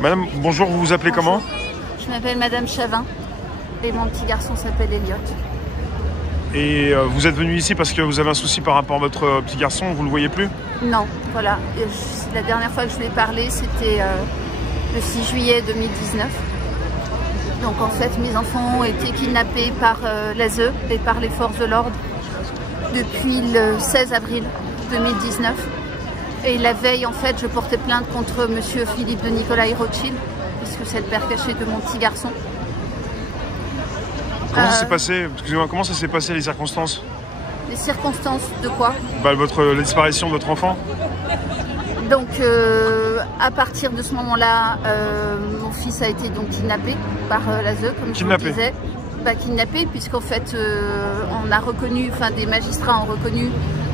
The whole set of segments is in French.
Madame, bonjour, vous vous appelez comment? Je m'appelle Madame Chavin et mon petit garçon s'appelle Elliot. Et vous êtes venu ici parce que vous avez un souci par rapport à votre petit garçon, vous le voyez plus? Non, voilà. La dernière fois que je lui ai parlé, c'était le 6 juillet 2019. Donc en fait, mes enfants ont été kidnappés par l'ASE et par les forces de l'ordre depuis le 16 avril 2019. Et la veille, en fait, je portais plainte contre monsieur Philippe de Nicolai Rothschild, puisque c'est le père caché de mon petit garçon. Comment ça s'est passé? Excusez-moi, comment ça s'est passé, les circonstances? Les circonstances de quoi? La disparition de votre enfant. Donc, à partir de ce moment-là, mon fils a été donc kidnappé par l'ASE, comme je vous le disais. Kidnappé, puisqu'en fait, on a reconnu, enfin des magistrats ont reconnu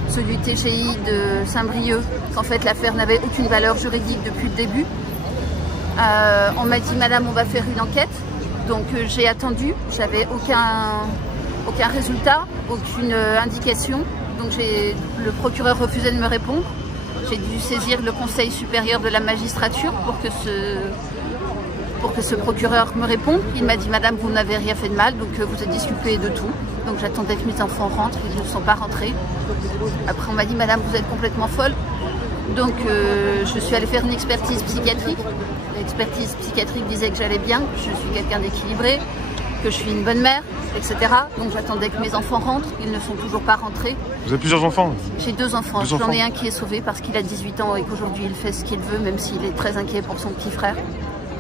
celui TGI de Saint-Brieuc, qu'en fait l'affaire n'avait aucune valeur juridique depuis le début. On m'a dit, madame, on va faire une enquête. Donc j'ai attendu, j'avais aucun résultat, aucune indication. Donc le procureur refusait de me répondre. J'ai dû saisir le Conseil supérieur de la magistrature pour que ce procureur me réponde. Il m'a dit, madame, vous n'avez rien fait de mal, donc vous êtes disculpée de tout. Donc j'attendais que mes enfants rentrent, ils ne sont pas rentrés. Après on m'a dit, madame, vous êtes complètement folle. Donc je suis allée faire une expertise psychiatrique. L'expertise psychiatrique disait que j'allais bien, que je suis quelqu'un d'équilibré, que je suis une bonne mère, etc. Donc j'attendais que mes enfants rentrent, ils ne sont toujours pas rentrés. Vous avez plusieurs enfants? J'ai deux enfants. J'en ai un qui est sauvé parce qu'il a 18 ans et qu'aujourd'hui il fait ce qu'il veut, même s'il est très inquiet pour son petit frère.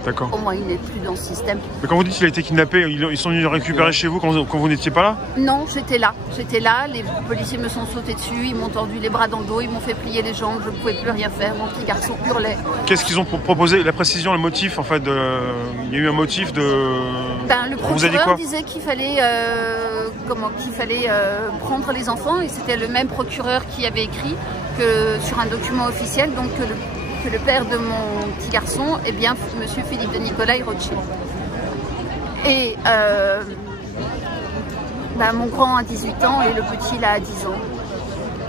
D'accord. Au moins, il n'est plus dans ce système. Mais quand vous dites qu'il a été kidnappé, ils sont venus le récupérer chez vous quand vous n'étiez pas là? Non, j'étais là. J'étais là. Les policiers me sont sautés dessus. Ils m'ont tendu les bras dans le dos. Ils m'ont fait plier les jambes. Je ne pouvais plus rien faire. Mon petit garçon hurlait. Qu'est-ce qu'ils ont proposé? La précision, le motif, en fait. Il y a eu un motif de... le procureur disait qu'il fallait, prendre les enfants. Et c'était le même procureur qui avait écrit que sur un document officiel. Donc que le père de mon petit garçon est bien monsieur Philippe de Nicolai Rothschild. Et mon grand a 18 ans et le petit là a 10 ans.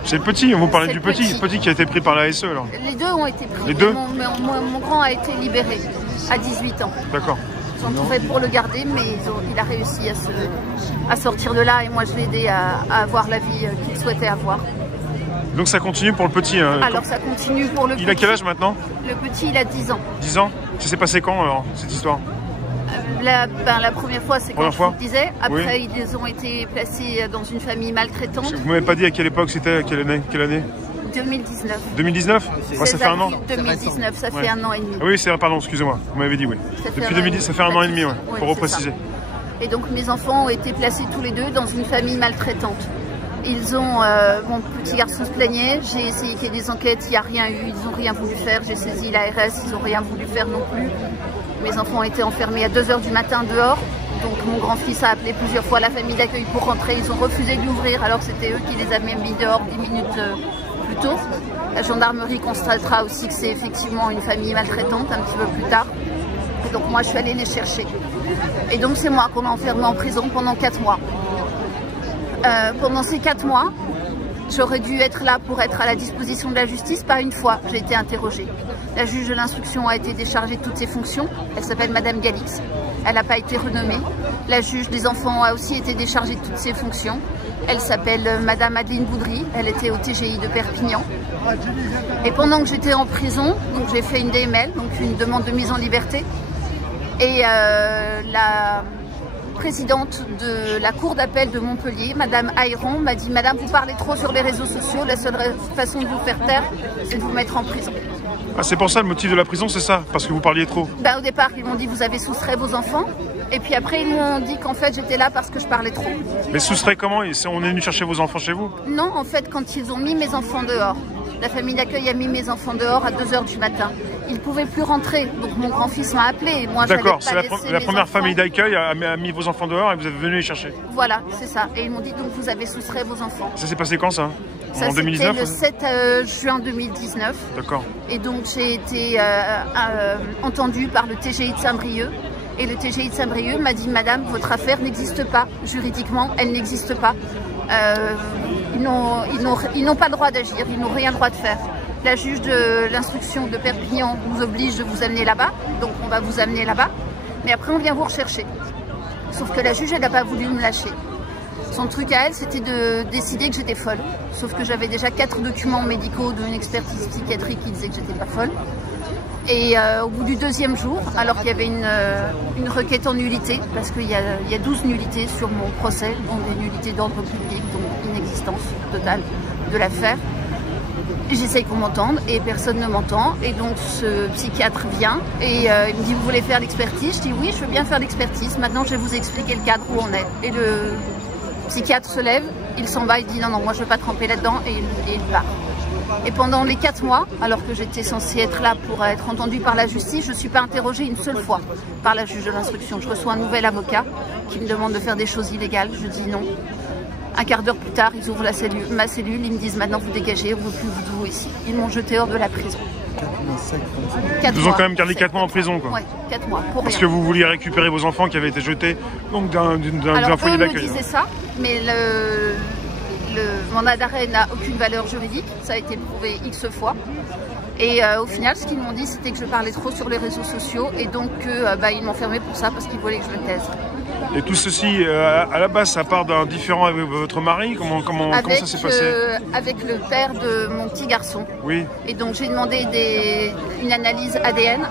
C'est le petit, vous parlez du petit qui a été pris par la SE alors? Les deux ont été pris. Les deux? Mon grand a été libéré à 18 ans. D'accord. Ils ont tout fait pour le garder, mais il a réussi à sortir de là et moi je l'ai aidé à avoir la vie qu'il souhaitait avoir. Donc ça continue pour le petit Alors ça continue pour le petit. Il a quel âge maintenant? Le petit, il a 10 ans. 10 ans? Ça s'est passé quand alors, cette histoire? La première fois, c'est quand je vous le disais. Après, oui. Ils ont été placés dans une famille maltraitante. Vous m'avez pas dit à quelle époque c'était, quelle année? 2019. 2019? Ça fait un an? 2019, ça fait un an et demi. Ah oui, pardon, excusez-moi, vous m'avez dit oui. Depuis 2010, ça fait un an et demi, pour repréciser. Et donc mes enfants ont été placés tous les deux dans une famille maltraitante. Mon petit garçon se plaignait, j'ai essayé qu'il y ait des enquêtes, il n'y a rien eu, ils n'ont rien voulu faire, j'ai saisi l'ARS, ils n'ont rien voulu faire non plus. Mes enfants ont été enfermés à 2 h du matin dehors, donc mon grand-fils a appelé plusieurs fois la famille d'accueil pour rentrer, ils ont refusé de l'ouvrir alors que c'était eux qui les avaient mis dehors 10 minutes plus tôt. La gendarmerie constatera aussi que c'est effectivement une famille maltraitante un petit peu plus tard. Et donc moi je suis allée les chercher. Et donc c'est moi qu'on a enfermé en prison pendant 4 mois. Pendant ces 4 mois, j'aurais dû être là pour être à la disposition de la justice. Pas une fois, j'ai été interrogée. La juge de l'instruction a été déchargée de toutes ses fonctions. Elle s'appelle Madame Galix. Elle n'a pas été renommée. La juge des enfants a aussi été déchargée de toutes ses fonctions. Elle s'appelle Madame Adeline Boudry. Elle était au TGI de Perpignan. Et pendant que j'étais en prison, donc j'ai fait une DML, donc une demande de mise en liberté. Et la présidente de la cour d'appel de Montpellier, Madame Ayron, m'a dit « Madame, vous parlez trop sur les réseaux sociaux, la seule façon de vous faire taire, c'est de vous mettre en prison. » Ah, c'est pour ça le motif de la prison, c'est ça? Parce que vous parliez trop? Au départ, ils m'ont dit « Vous avez soustrait vos enfants ». Et puis après, ils m'ont dit qu'en fait, j'étais là parce que je parlais trop. Mais soustrait comment? On est venu chercher vos enfants chez vous? Non, en fait, quand ils ont mis mes enfants dehors, la famille d'accueil a mis mes enfants dehors à 2 h du matin. Ils ne pouvaient plus rentrer, donc mon grand-fils m'a appelé. D'accord, c'est la première famille d'accueil a mis vos enfants dehors et vous êtes venu les chercher. Voilà, c'est ça. Et ils m'ont dit donc vous avez soustrait vos enfants. Ça s'est passé quand ça? En 2019? Le 7 juin 2019. D'accord. Et donc j'ai été entendue par le TGI de Saint-Brieuc. Et le TGI de Saint-Brieuc m'a dit madame, votre affaire n'existe pas. Juridiquement, elle n'existe pas. Ils n'ont pas le droit d'agir, ils n'ont rien le droit de faire. La juge de l'instruction de Perpignan nous oblige de vous amener là-bas. donc on va vous amener là-bas, mais après on vient vous rechercher. Sauf que la juge, elle n'a pas voulu me lâcher. Son truc à elle, c'était de décider que j'étais folle. Sauf que j'avais déjà 4 documents médicaux d'une expertise psychiatrique qui disaient que j'étais pas folle. Et au bout du 2e jour, alors qu'il y avait une requête en nullité, parce qu'il y a 12 nullités sur mon procès, dont des nullités d'ordre public, dont inexistence totale de l'affaire, j'essaye qu'on m'entende et personne ne m'entend. Et donc ce psychiatre vient et il me dit: vous voulez faire l'expertise? Je dis oui, je veux bien faire l'expertise. Maintenant je vais vous expliquer le cadre où on est. Et le psychiatre se lève, il s'en va, il dit non, moi je ne veux pas tremper là-dedans, et il part. Et pendant les 4 mois, alors que j'étais censée être là pour être entendue par la justice, je ne suis pas interrogée une seule fois par la juge de l'instruction. Je reçois un nouvel avocat qui me demande de faire des choses illégales, je dis non. Un quart d'heure plus tard, ils ouvrent ma cellule, ils me disent maintenant vous dégagez, on ne veut plus de vous ici. Ils m'ont jeté hors de la prison. Ils vous ont quand même gardé 4 mois en prison, quoi. Oui, 4 mois, pour Parce rien. que vous vouliez récupérer vos enfants qui avaient été jetés donc d'un foyer d'accueil. Eux me disaient ça, mais le mandat d'arrêt n'a aucune valeur juridique, ça a été prouvé X fois. Et au final, ce qu'ils m'ont dit, c'était que je parlais trop sur les réseaux sociaux et donc ils m'ont fermé pour ça parce qu'ils voulaient que je me taise. Et tout ceci, à la base, ça part d'un différend avec votre mari? Comment ça s'est passé? Avec le père de mon petit garçon. Oui. Et donc j'ai demandé une analyse ADN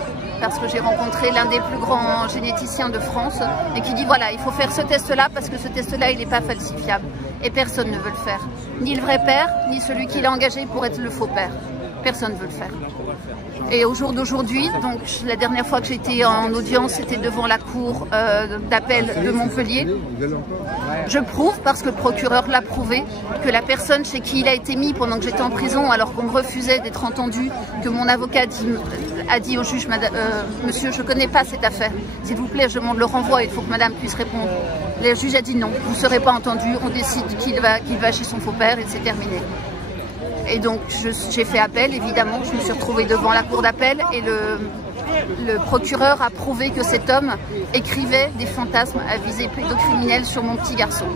parce que j'ai rencontré l'un des plus grands généticiens de France et qui dit voilà, il faut faire ce test-là parce que ce test-là, il n'est pas falsifiable. Et personne ne veut le faire. Ni le vrai père, ni celui qui l'a engagé pour être le faux père. Personne ne veut le faire. Et au jour d'aujourd'hui, donc la dernière fois que j'étais en audience, c'était devant la cour d'appel de Montpellier. Je prouve, parce que le procureur l'a prouvé, que la personne chez qui il a été mis pendant que j'étais en prison, alors qu'on me refusait d'être entendu, que mon avocat a dit au juge, monsieur, je ne connais pas cette affaire. S'il vous plaît, je demande le renvoi, il faut que madame puisse répondre. Le juge a dit non, vous ne serez pas entendu, on décide qu'il va chez son faux père et c'est terminé. Et donc j'ai fait appel, évidemment, je me suis retrouvée devant la cour d'appel et le procureur a prouvé que cet homme écrivait des fantasmes à visée pédocriminelle sur mon petit garçon.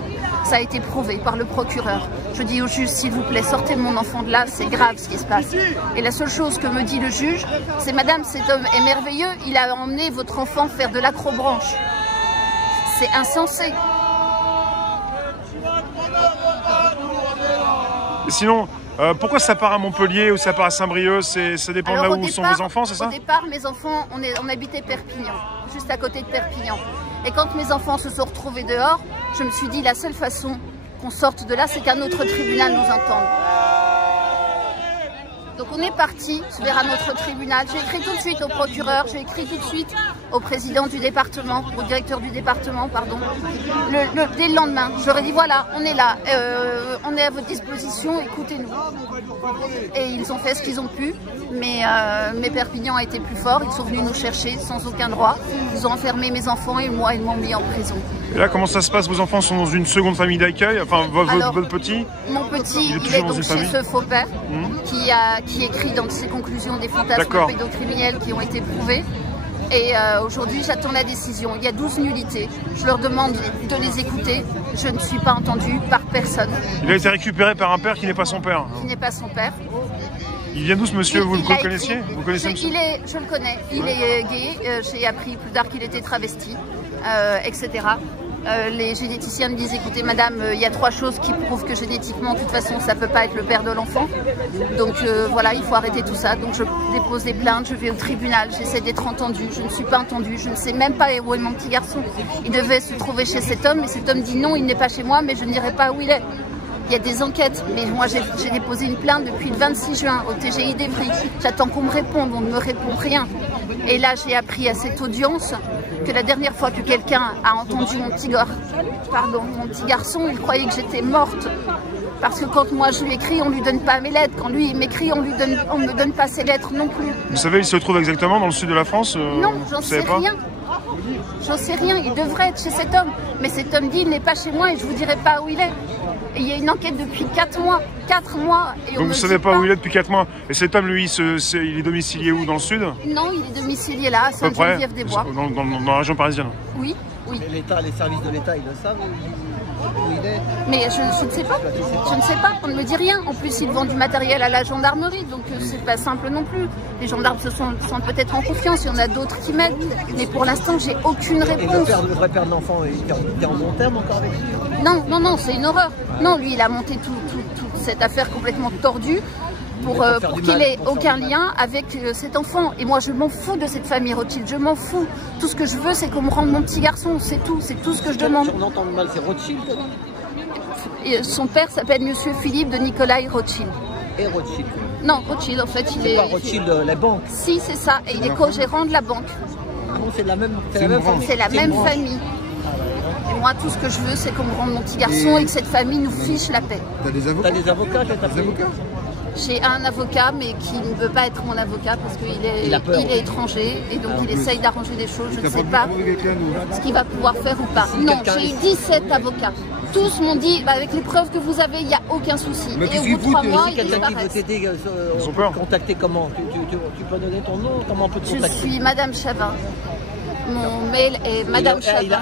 Ça a été prouvé par le procureur. Je dis au juge, s'il vous plaît, sortez mon enfant de là, c'est grave ce qui se passe. Et la seule chose que me dit le juge, c'est madame, cet homme est merveilleux, il a emmené votre enfant faire de l'acrobranche. C'est insensé. Et sinon, pourquoi ça part à Montpellier ou ça part à Saint-Brieuc? Ça dépend de là où sont vos enfants, c'est ça? Au départ, mes enfants, on habitait Perpignan, juste à côté de Perpignan. Et quand mes enfants se sont retrouvés dehors, je me suis dit la seule façon qu'on sorte de là, c'est qu'un autre tribunal nous entende. Donc on est parti vers un autre tribunal. J'ai écrit tout de suite au procureur, j'ai écrit tout de suite au président du département, au directeur du département, pardon. Dès le lendemain, je leur ai dit voilà, on est là, on est à votre disposition, écoutez-nous. Et ils ont fait ce qu'ils ont pu, mais Perpignan a été plus fort, ils sont venus nous chercher sans aucun droit. Ils ont enfermé mes enfants et moi, ils m'ont mis en prison. Et là, comment ça se passe? Vos enfants sont dans une seconde famille d'accueil? Enfin, votre petit? Mon petit, il est donc chez ce faux père qui écrit dans ses conclusions des fantasmes pédocriminels qui ont été prouvés. Et aujourd'hui, j'attends la décision. Il y a 12 nullités. Je leur demande de les écouter. Je ne suis pas entendue par personne. Il a été récupéré par un père qui n'est pas son père. Qui n'est pas son père. Il vient d'où ce monsieur? Vous le connaissiez? Vous connaissez monsieur? Je le connais. Il est gay. J'ai appris plus tard qu'il était travesti, etc. Les généticiens me disent écoutez madame, il y a 3 choses qui prouvent que génétiquement de toute façon ça ne peut pas être le père de l'enfant, donc voilà, il faut arrêter tout ça. Donc je dépose des plaintes, je vais au tribunal, j'essaie d'être entendue, je ne suis pas entendue, je ne sais même pas où est mon petit garçon. Il devait se trouver chez cet homme et cet homme dit non, il n'est pas chez moi, mais je ne dirai pas où il est. Il y a des enquêtes, mais moi j'ai déposé une plainte depuis le 26 juin au TGI d'Evry. J'attends qu'on me réponde, on ne me répond rien. Et là j'ai appris à cette audience que la dernière fois que quelqu'un a entendu mon petit garçon, il croyait que j'étais morte. Parce que quand moi je lui écris, on ne lui donne pas mes lettres. Quand lui il m'écrit, on ne me donne pas ses lettres non plus. Vous savez, il se trouve exactement dans le sud de la France? Non, j'en sais rien. J'en sais rien, il devrait être chez cet homme. Mais cet homme dit, il n'est pas chez moi et je ne vous dirai pas où il est. Et il y a une enquête depuis 4 mois. 4 mois. Et donc vous ne savez pas où il est depuis 4 mois. Et cet homme, lui, il est domicilié où? Dans le sud? Non, il est domicilié là, à Sainte-Geneviève-des-Bois. Dans la région parisienne? Oui, oui. Et l'État, les services de l'État, ils le savent? où il est? Mais je ne sais pas. Je ne sais pas, on ne me dit rien. En plus, ils vendent du matériel à la gendarmerie, donc c'est pas simple non plus. Les gendarmes se sont peut-être en confiance, il y en a d'autres qui m'aident. Mais pour l'instant, j'ai aucune réponse. Et le vrai père de l'enfant, il est en bon terme encore avec lui? Non, c'est une horreur. Non, lui, il a monté toute cette affaire complètement tordue pour qu'il ait aucun lien avec cet enfant. Et moi, je m'en fous de cette famille Rothschild, je m'en fous. Tout ce que je veux, c'est qu'on me rende mon petit garçon, c'est tout ce que je demande. On entend mal, c'est Rothschild? Et son père s'appelle Monsieur Philippe de Nicolai Rothschild. Et Rothschild? Non, Rothschild, en fait, il est... pas Rothschild, la banque? Si, c'est ça, et il est co-gérant de la banque. Non, c'est la même famille. C'est la même famille. Et moi, tout ce que je veux, c'est qu'on me rende mon petit garçon et que cette famille nous fiche la paix. T'as des avocats? T'as des avocats? J'ai un avocat, mais qui ne veut pas être mon avocat parce qu'il est étranger et donc il essaye d'arranger des choses. Je ne sais pas ce qu'il va pouvoir faire ou pas. Non, j'ai eu 17 avocats. Tous m'ont dit, avec les preuves que vous avez, il n'y a aucun souci. Et au bout de 3 mois, ils quelqu'un qui veut disparaissent. t'aider, contacter comment? Tu peux donner ton nom? Comment on peut te contacter? Je suis Madame Chavin. Mon mail est Madame Chavin.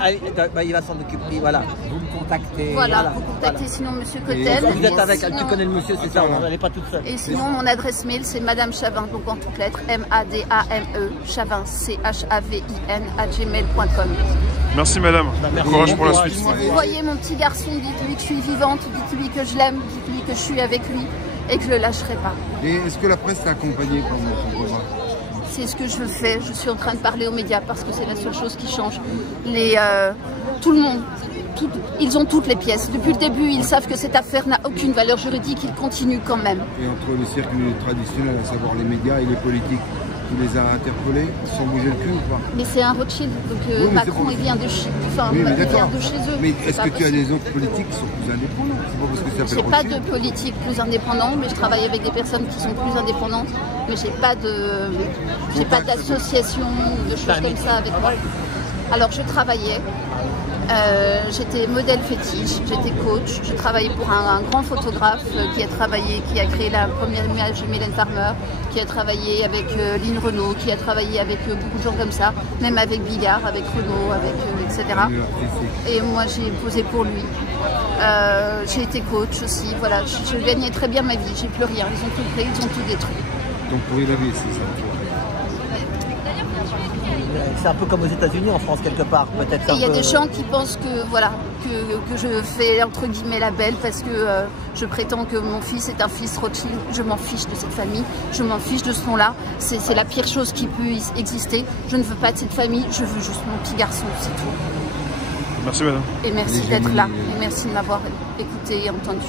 Il va s'en occuper, voilà. Vous me contactez. Voilà, vous contactez sinon Monsieur Cotel. Vous êtes avec, tu connais le monsieur, c'est ça, elle n'est pas toute seule. Et sinon, mon adresse mail, c'est Madame Chavin, donc en toutes lettres, M-A-D-A-M-E, Chavin, C-H-A-V-I-N, @gmail.com. Merci madame, courage pour la suite. Si vous voyez mon petit garçon, dites-lui que je suis vivante, dites-lui que je l'aime, dites-lui que je suis avec lui et que je ne le lâcherai pas. Et est-ce que la presse t'a accompagné pendant ton combat? C'est ce que je fais, je suis en train de parler aux médias parce que c'est la seule chose qui change. Tout le monde, ils ont toutes les pièces. Depuis le début, ils savent que cette affaire n'a aucune valeur juridique, ils continuent quand même. Et entre le circuit traditionnel, à savoir les médias et les politiques, tu les as interpellés sans bouger le cul ou pas? Mais c'est un Rothschild, donc oui, Macron il vient de chez eux. Mais est-ce que tu as des autres politiques qui sont plus indépendants? C'est pas parce que ça s'appelle J'ai pas de politique plus indépendant, mais je travaille avec des personnes qui sont plus indépendantes. Mais j'ai pas d'association ou de choses comme ça avec moi. Alors je travaillais. J'étais modèle fétiche, j'étais coach, je travaillais pour un grand photographe qui a créé la première image de Mylène Farmer, qui a travaillé avec Lynn Renault, qui a travaillé avec beaucoup de gens comme ça, même avec Bigard, avec Renault, etc. Et moi j'ai posé pour lui. J'ai été coach aussi, voilà, je gagnais très bien ma vie, j'ai plus rien, ils ont tout pris, ils ont tout détruit. Donc pour y la vie, c'est ça. C'est un peu comme aux États-Unis, en France, quelque part, peut-être. Il y a des gens qui pensent que, voilà, que je fais entre guillemets la belle parce que je prétends que mon fils est un fils Rothschild. Je m'en fiche de cette famille, je m'en fiche de ce nom-là. C'est la pire chose qui peut exister. Je ne veux pas de cette famille, je veux juste mon petit garçon, c'est tout. Merci madame. Et merci d'être là, et merci de m'avoir écouté et entendu.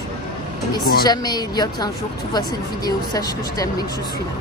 Et si jamais Elliot, un jour tu vois cette vidéo, sache que je t'aime et que je suis là.